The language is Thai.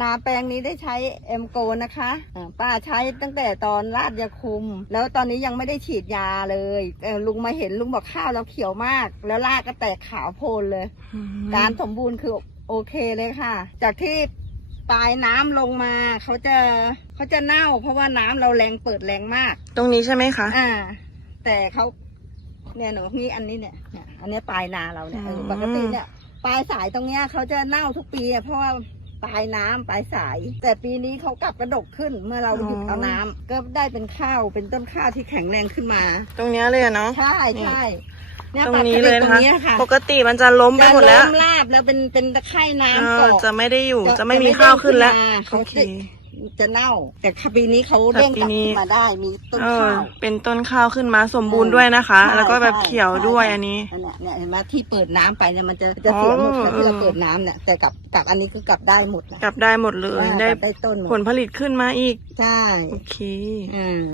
นาแปลงนี้ได้ใช้เอ็มโกนะคะอ่าป้าใช้ตั้งแต่ตอนราดยาคุม แล้วตอนนี้ยังไม่ได้ฉีดยาเลยเอ่อลุงมาเห็นลุงบอกข้าวเราเขียวมาก แล้วรากก็แตกขาวโพลนเลยอืมการสมบูรณ์คือโอเคเลยค่ะ จากที่ปลายน้ำลงมาเขาจะเขาจะเน่า เพราะว่าน้ำเราแรงเปิดแรงมาก ตรงนี้ใช่ไหมคะ อ่า แต่เขาเนี่ยหนูนี่อันนี้เนี่ยเนี่ยอันนี้ปลายนาเราเนี่ยเอออืมปกติเนี่ยปลายสายตรงเนี้ยเขาจะเน่าทุกปีอะเพราะว่า ปลายน้ำปลายสาย แต่ปีนี้เขากลับกระดกขึ้นเมื่อเราหยุดเอาน้ำก็ได้เป็นข้าวเป็นต้นข้าวที่แข็งแรงขึ้นมาตรงเนี้ยเลยอะเนาะ ใช่ใช่เนี่ยตรงนี้เลยตนะรงคะเนี้ยค่ะปกติมันจะล้มไปหมดแล้วจะเริ่ลาบแล้วเป็นเป็นตะไคร่เอน้ำอเกาะจะไม่ได้อยู่จะจะไม่จะไม่มีข้าวขึ้นแล้วเด้งขึ้นมาโอเค จะเน่า แต่ปีนี้เขาเร่งกลับแต่ปีนี้ขึ้นมาได้มีต้นเออข้าว เป็นต้นข้าวขึ้นมาสมบูรณ์ด้วยนะคะ ใช่แล้วก็แบบใช่เขียวด้วยใช่อันนี้ อันเนี้ยเนี่ยเห็นไหมที่เปิดน้ำไปเนี่ยมันจะจะเสียหมดอ๋อค่ะที่เราเออเปิดน้ำเนี่ยแต่กับกับอันนี้คือกลับได้หมดนะกลับได้หมดเลย อ่าได้กลับได้ต้นหมดผลผลิตขึ้นมาอีก ใช่ โอเค อืม